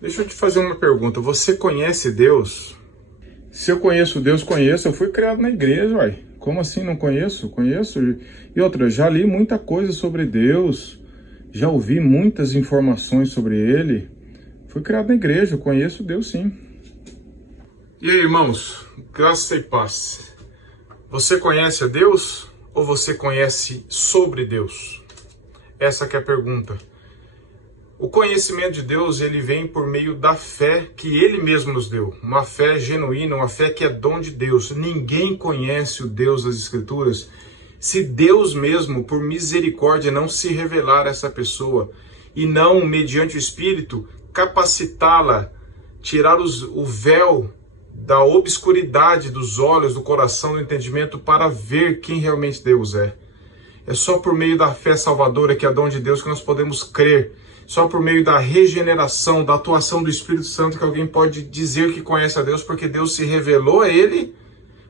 Deixa eu te fazer uma pergunta. Você conhece Deus? Se eu conheço Deus, conheço. Eu fui criado na igreja, uai. Como assim não conheço? Conheço. E outra, já li muita coisa sobre Deus. Já ouvi muitas informações sobre Ele. Fui criado na igreja, eu conheço Deus sim. E aí, irmãos? Graça e paz. Você conhece a Deus ou você conhece sobre Deus? Essa que é a pergunta. O conhecimento de Deus, ele vem por meio da fé que Ele mesmo nos deu. Uma fé genuína, uma fé que é dom de Deus. Ninguém conhece o Deus das Escrituras se Deus mesmo, por misericórdia, não se revelar a essa pessoa e não, mediante o Espírito, capacitá-la, tirar o véu da obscuridade dos olhos, do coração, do entendimento, para ver quem realmente Deus é. É só por meio da fé salvadora, que é dom de Deus, que nós podemos crer. Só por meio da regeneração, da atuação do Espírito Santo, que alguém pode dizer que conhece a Deus, porque Deus se revelou a ele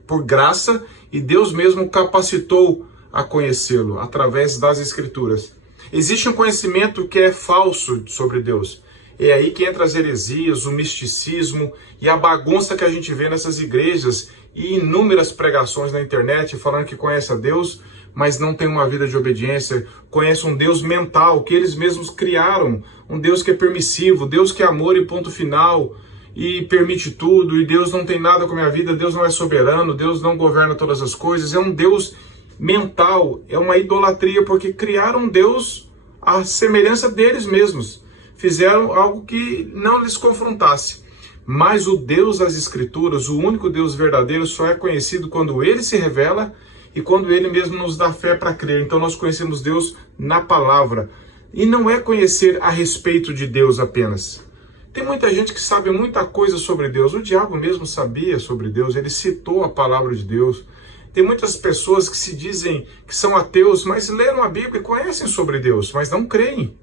por graça e Deus mesmo capacitou a conhecê-lo através das Escrituras. Existe um conhecimento que é falso sobre Deus. É aí que entra as heresias, o misticismo e a bagunça que a gente vê nessas igrejas e inúmeras pregações na internet falando que conhece a Deus, mas não tem uma vida de obediência, conhece um Deus mental que eles mesmos criaram, um Deus que é permissivo, Deus que é amor e ponto final, e permite tudo, e Deus não tem nada com a minha vida, Deus não é soberano, Deus não governa todas as coisas, é um Deus mental, é uma idolatria, porque criaram um Deus à semelhança deles mesmos, fizeram algo que não lhes confrontasse. Mas o Deus das Escrituras, o único Deus verdadeiro, só é conhecido quando Ele se revela e quando Ele mesmo nos dá fé para crer. Então nós conhecemos Deus na palavra. E não é conhecer a respeito de Deus apenas. Tem muita gente que sabe muita coisa sobre Deus. O diabo mesmo sabia sobre Deus, ele citou a palavra de Deus. Tem muitas pessoas que se dizem que são ateus, mas leram a Bíblia e conhecem sobre Deus, mas não creem.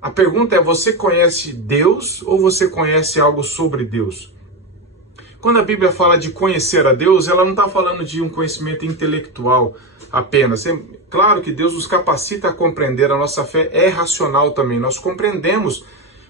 A pergunta é, você conhece Deus ou você conhece algo sobre Deus? Quando a Bíblia fala de conhecer a Deus, ela não está falando de um conhecimento intelectual apenas. É claro que Deus nos capacita a compreender, a nossa fé é racional também. Nós compreendemos,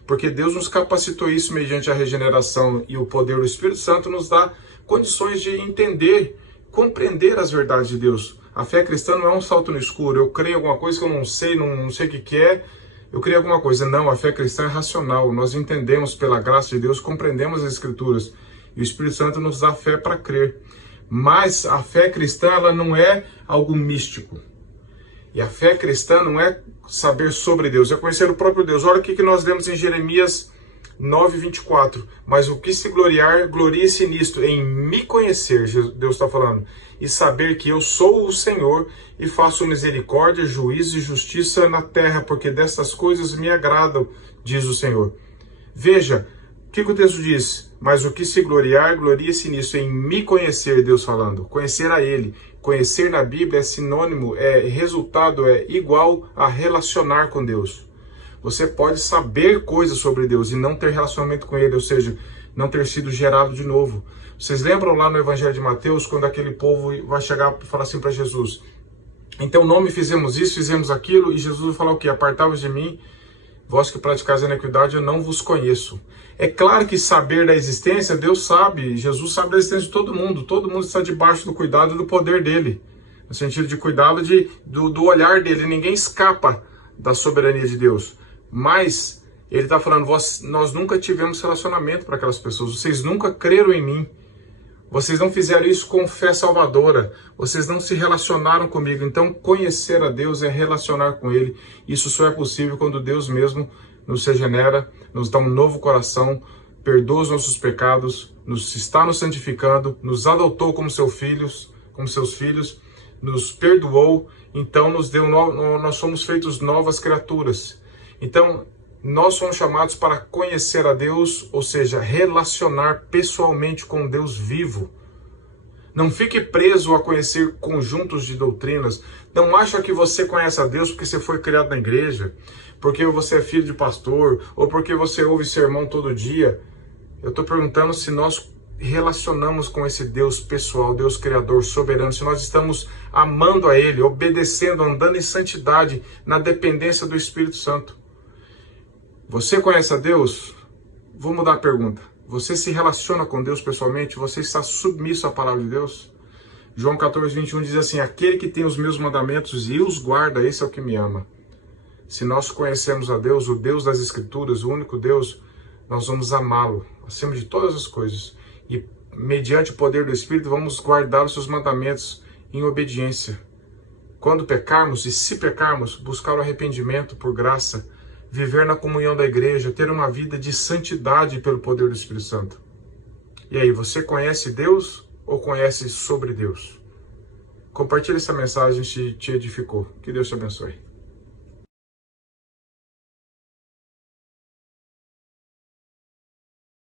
porque Deus nos capacitou isso mediante a regeneração e o poder do Espírito Santo nos dá condições de entender, compreender as verdades de Deus. A fé cristã não é um salto no escuro. Eu creio em alguma coisa que eu não sei o que é. Eu creio em alguma coisa. Não, a fé cristã é racional. Nós entendemos pela graça de Deus, compreendemos as Escrituras. E o Espírito Santo nos dá fé para crer. Mas a fé cristã, ela não é algo místico. E a fé cristã não é saber sobre Deus, é conhecer o próprio Deus. Olha o que nós lemos em Jeremias 9:24. Mas o que se gloriar, glorie-se nisto, em me conhecer, Deus está falando, e saber que eu sou o Senhor e faço misericórdia, juízo e justiça na terra, porque dessas coisas me agradam, diz o Senhor. Veja, o que o texto diz? Mas o que se gloriar, glorie-se nisso, em me conhecer, Deus falando, conhecer a Ele. Conhecer na Bíblia é sinônimo, é resultado, é igual a relacionar com Deus. Você pode saber coisas sobre Deus e não ter relacionamento com Ele, ou seja, não ter sido gerado de novo. Vocês lembram lá no Evangelho de Mateus, quando aquele povo vai chegar e falar assim para Jesus, então nome fizemos isso, fizemos aquilo, e Jesus vai falar o quê? Apartai-vos de mim, vós que praticais a iniquidade, eu não vos conheço. É claro que saber da existência, Deus sabe, Jesus sabe da existência de todo mundo está debaixo do cuidado e do poder dele, no sentido de cuidado do olhar dele, ninguém escapa da soberania de Deus, mas ele está falando, nós nunca tivemos relacionamento para aquelas pessoas, vocês nunca creram em mim, vocês não fizeram isso com fé salvadora, vocês não se relacionaram comigo, então conhecer a Deus é relacionar com Ele, isso só é possível quando Deus mesmo nos regenera, nos dá um novo coração, perdoa os nossos pecados, está nos santificando, nos adotou como seus filhos, nos perdoou, então nós somos feitos novas criaturas. Então, nós somos chamados para conhecer a Deus, ou seja, relacionar pessoalmente com Deus vivo. Não fique preso a conhecer conjuntos de doutrinas. Não acha que você conhece a Deus porque você foi criado na igreja, porque você é filho de pastor, ou porque você ouve sermão todo dia. Eu estou perguntando se nós relacionamos com esse Deus pessoal, Deus criador, soberano, se nós estamos amando a Ele, obedecendo, andando em santidade, na dependência do Espírito Santo. Você conhece a Deus? Vou mudar a pergunta. Você se relaciona com Deus pessoalmente? Você está submisso à palavra de Deus? João 14:21 diz assim: aquele que tem os meus mandamentos e os guarda, esse é o que me ama. Se nós conhecemos a Deus, o Deus das Escrituras, o único Deus, nós vamos amá-lo acima de todas as coisas. E mediante o poder do Espírito, vamos guardar os seus mandamentos em obediência. Quando pecarmos, e se pecarmos, buscar o arrependimento por graça, viver na comunhão da igreja, ter uma vida de santidade pelo poder do Espírito Santo. E aí, você conhece Deus ou conhece sobre Deus? Compartilhe essa mensagem se te edificou. Que Deus te abençoe.